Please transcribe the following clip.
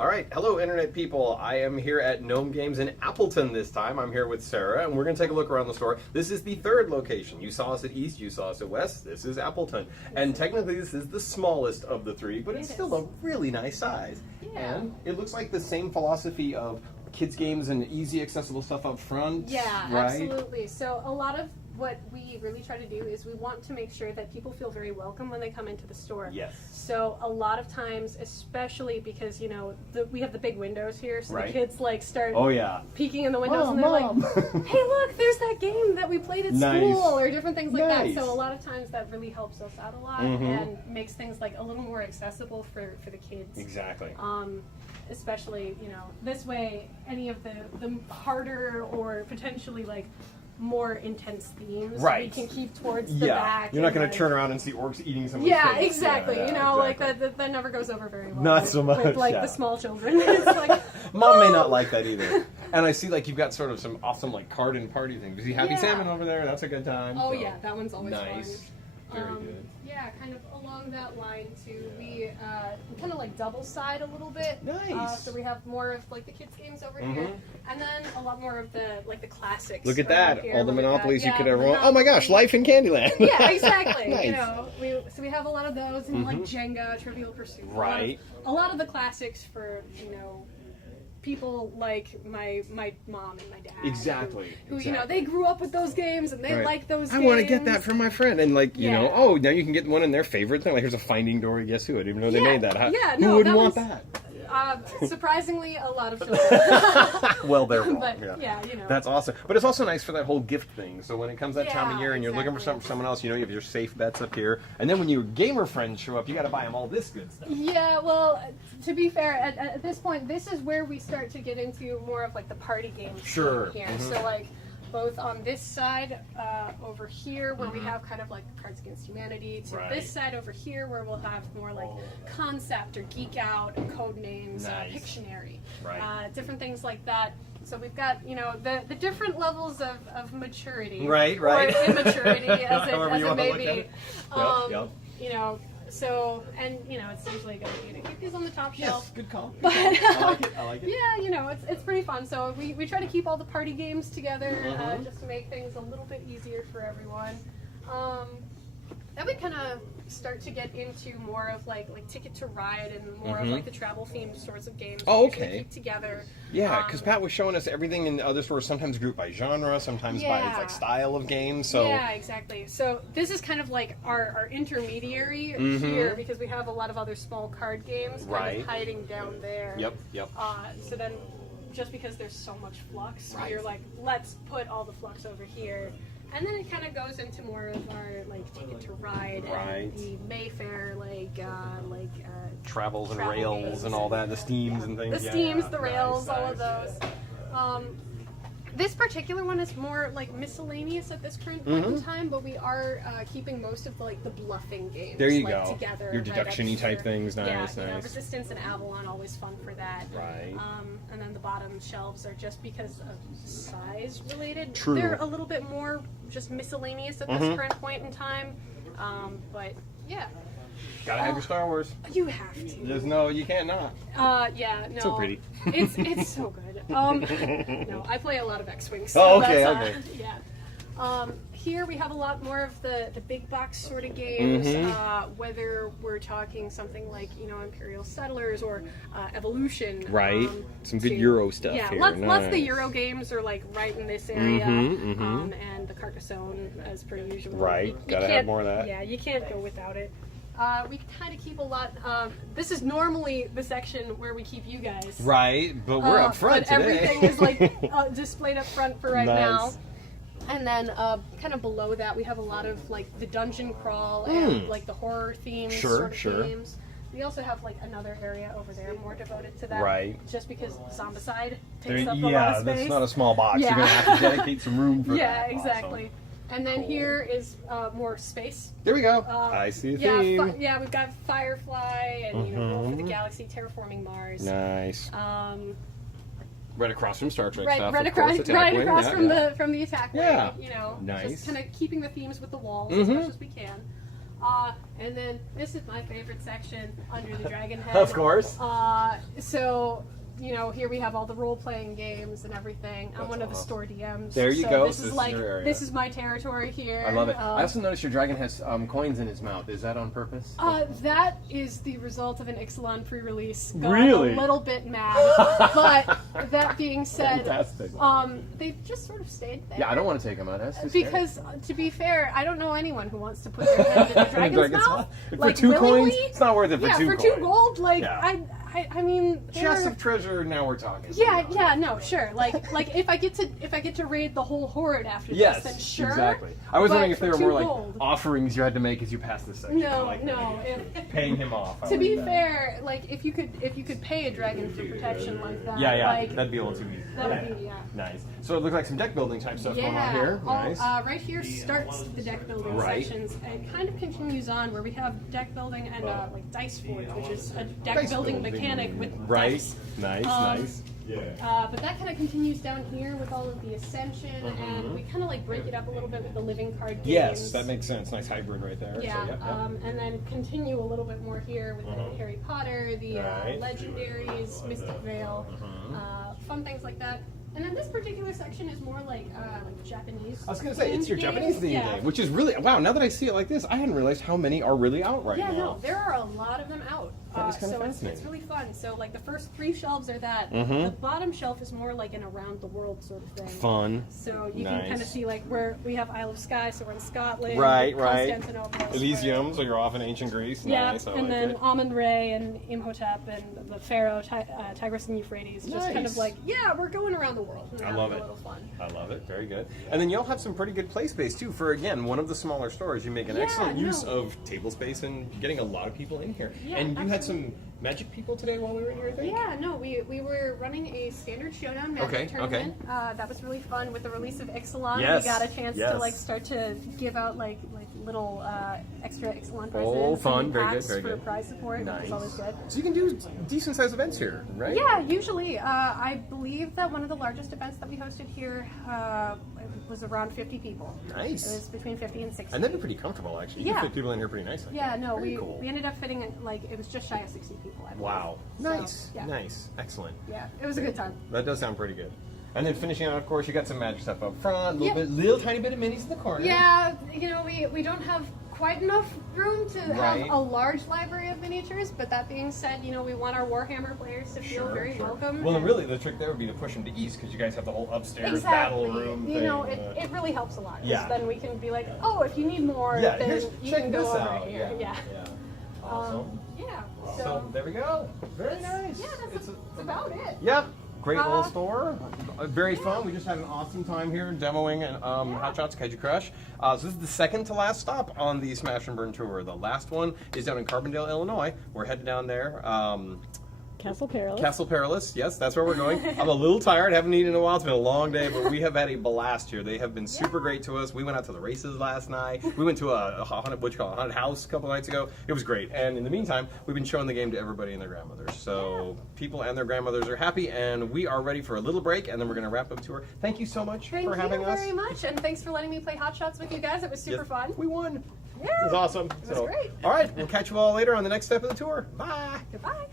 All right, hello Internet people. I am here at Gnome Games in Appleton this time. I'm here with Sarah, and we're going to take a look around the store. This is the third location. You saw us at East, you saw us at West. This is Appleton. And technically this is the smallest of the three, but it's still a really nice size. Yeah. And it looks like the same philosophy of kids games and easy accessible stuff up front. Yeah, right? absolutely. So a lot of what we really try to do is we want to make sure that people feel very welcome when they come into the store. Yes. So a lot of times, especially because, you know, we have the big windows here, so Right. the kids like start peeking in the windows Oh, and they're Mom. like, hey look, there's that game that we played at Nice. school, or different things like Nice. that. So a lot of times that really helps us out a lot and makes things like a little more accessible for the kids. Exactly. Especially, you know, this way any of the harder or potentially like more intense themes we can keep towards the back. You're not going and, to turn around and see orcs eating someone's yeah, face. exactly. Yeah, you know, exactly. like that never goes over very well. Not with, so much, with like yeah. the small children. It's like, Mom may not like that either. And I see like you've got sort of some awesome like card and party things. You see Happy Salmon over there? That's a good time. Oh so. yeah, that one's always Nice. fun. Very good. Yeah, kind of along that line too. We kind of like double side a little bit. Nice. So we have more of like the kids games over here, and then a lot more of the like the classics. Look at over that! here. All the Look at monopolies that. you could Yeah, ever want. Oh my gosh, Monopoly. Life in Candyland. Yeah, exactly. Nice. You know, we have a lot of those, and like Jenga, Trivial Pursuit. Right. A lot of the classics for, you know, people like my mom and my dad. Exactly. Who you know, they grew up with those games and they like those games. I want to get that from my friend, and like you know, Yeah. oh now you can get one in their favorite thing. Like here's a Finding Dory. Guess who? I didn't even know they made that. Who wouldn't want that? Surprisingly, a lot of children. Well, they're wrong. But yeah, you know. That's awesome. But it's also nice for that whole gift thing. So when it comes that time of Yeah, year and you're looking for exactly. something for someone else, you know, you have your safe bets up here. And then when your gamer friends show up, you got to buy them all this good stuff. Yeah, well, to be fair, at this point, this is where we start to get into more of like the party games Sure. here. So like both on this side over here where we have kind of like Cards Against Humanity to this side over here where we'll have more like Concept or Geek Out, code names, Pictionary, different things like that. So we've got, you know, the different levels of maturity, Right. or immaturity as it may be. Yep. You know, so, and you know, it's usually going to be to keep these on the top shelf. Yes, good call. But I like it. yeah, you know, it's pretty fun. So we try to keep all the party games together just to make things a little bit easier for everyone. Then we kind of start to get into more of like Ticket to Ride and more of like the travel themed sorts of games. Oh, we usually okay. keep together. Yeah, because Pat was showing us everything in the other stores, sometimes grouped by genre, sometimes by like style of game. So yeah, exactly. So this is kind of like our intermediary here because we have a lot of other small card games kind of hiding down there. Yep. So then, just because there's so much flux, you're like, let's put all the flux over here. And then it kind of goes into more of our like Ticket to Ride and the Mayfair travels and travel rails games and all that, the steams and things. the steams, the rails, all of those. This particular one is more like miscellaneous at this current point in time, but we are keeping most of the bluffing games. There you like, go. Together, Your deduction-y type things, nice. You know, Resistance and Avalon, always fun for that. Right. And then the bottom shelves are just because of size related. True. They're a little bit more just miscellaneous at this current point in time. But yeah. Gotta have your Star Wars. You have to. There's no, you can't not. Yeah, no. So pretty. It's so good. No, I play a lot of X-Wing. So Oh, okay, that's, okay. Yeah. Here we have a lot more of the big box sort of games, whether we're talking something like, you know, Imperial Settlers or Evolution. Right. Some good Euro stuff yeah, here. lots Nice. of the Euro games are like right in this area. And the Carcassonne as per usual. Right. You Gotta have can't- more of that. Yeah, you can't go without it. We kind of keep a lot. This is normally the section where we keep you guys. Right, but we're up front but today. everything is like displayed up front for right now. Nice. And then kind of below that, we have a lot of like the dungeon crawl and like the horror themes sort of games. We also have like another area over there more devoted to that. Right. Just because Zombicide takes up a lot Yeah, of space. that's not a small box. Yeah. You're gonna have to dedicate some room for Yeah, that. exactly. Awesome. And then here is more space. There we go. I see a theme. Yeah, we've got Firefly and you know, Roll for the Galaxy, Terraforming Mars. Nice. Right across from Star Trek Right, stuff. right of course, across, Attack right Wing. across Yeah, from the attack wing. Yeah. You know, Nice. just kind of keeping the themes with the walls as much as we can. And then this is my favorite section, under the dragon head. Of course. So, you know, here we have all the role-playing games and everything. I'm one of the store DMs. There you so go. This is like, your area. this is my territory here. I love it. I also noticed your dragon has coins in his mouth. Is that on purpose? That is the result of an Ixalan pre-release. Got Really? a little bit mad. But that being said, Fantastic. they've just sort of stayed there. Yeah, I don't want to take him out. That's too scary. Because, to be fair, I don't know anyone who wants to put their hand in a dragon's mouth. For 2 coins? It's not worth it for 2 for coins. 2 gold, like, Yeah. I mean, Chest of treasure, now we're talking. yeah, no, sure. Like if I get to raid the whole horde after Yes, this, then sure. exactly. I was But wondering if there were for more 2 like gold. offerings you had to make as you passed this section. I No, like no. that. Paying him off. I To be like that. fair, like if you could pay a dragon for protection like that, Yeah, like that'd be a little too easy. that would be Nice. So it looks like some deck building type stuff going on here. Nice. Right here starts the deck building Right. sections, and it kind of continues on where we have deck building and like dice forge, which is a deck Dice building building. mechanic with Right. dice. Nice, nice. But that kind of continues down here with all of the Ascension, and we kind of like break it up a little bit with the living card games. Yes, that makes sense. Nice hybrid right there. Yeah, So, yep. and then continue a little bit more here with the Harry Potter, the Right. Legendaries, Mystic Veil, fun things like that. And then this particular section is more like Japanese. I was going to say, it's your themed Japanese games. theme Yeah. game, which is really, wow, now that I see it like this, I hadn't realized how many are really out right Yeah, now. no, there are a lot of them out. That is kinda so it's fascinating. really fun. So like the first 3 shelves are that. Mhm. The bottom shelf is more like an around the world sort of thing. Fun. So you Nice. can kind of see like where we have Isle of Skye, so we're in Scotland. Right, right. Constantinople. Elysium, so you're off in ancient Greece. Yeah, Nice, I and like then it. Amun-Re and Imhotep and the Pharaoh, Tigris and Euphrates. Just kind Nice. of like, yeah, we're going around the world. And I having love a it. little fun. I love it. Very good. And then you'll have some pretty good play space too. For again, one of the smaller stores, you make an Yeah, excellent use no. of table space and getting a lot of people in here. Yeah, and you had absolutely. some magic people today while we were here, I think. Yeah, no, we were running a standard showdown magic Okay, tournament. That was really fun. With the release of Ixalan, Yes, we got a chance yes. to like start to give out like little extra Ixalan prizes. Oh, fun. and Very good, packs very for good. prize support, which is always good. So you can do decent sized events here, right? Yeah, usually. I believe that one of the largest events that we hosted here was around 50 people. Nice. It was between 50 and 60. And that'd be pretty comfortable, actually. You Yeah. can fit people in here pretty nicely. Yeah, no, Very we cool. ended up fitting in, like, it was just shy of 60 people, I believe. Wow. So, Nice. yeah. Nice. Excellent. Yeah, it was a good time. That does sound pretty good. And then finishing out, of course, you got some magic stuff up front, Yep. little tiny bit of minis in the corner. Yeah, you know, we don't have quite enough room to Right. have a large library of miniatures, but that being said, you know, we want our Warhammer players to feel very welcome. Well, and and- really, the trick there would be to push them to east because you guys have the whole upstairs Exactly. battle room You thing. know, it really helps a lot. 'Cause Yeah. then we can be like, oh, if you need more, yeah, then here's, you check can this go over out. here. Yeah. Awesome. Yeah. So there we go. Very nice. Yeah, It's that's about it. Yeah. Great little Uh, store. Very fun. We just had an awesome time here demoing Hot Shots Kaiju Crush. So this is the second to last stop on the Smash and Burn tour. The last one is down in Carbondale, Illinois. We're headed down there. Castle Perilous. Castle Perilous, yes, that's where we're going. I'm a little tired, haven't eaten in a while. It's been a long day, but we have had a blast here. They have been super great to us. We went out to the races last night. We went to a haunted house a couple nights ago. It was great. And in the meantime, we've been showing the game to everybody and their grandmothers. So people and their grandmothers are happy, and we are ready for a little break, and then we're going to wrap up tour. Thank you so much Thank for having you us. very much, and thanks for letting me play Hot Shots with you guys. It was super Yes, fun. We won. Yeah. It was awesome. It was great. All right, we'll catch you all later on the next step of the tour. Bye. Goodbye.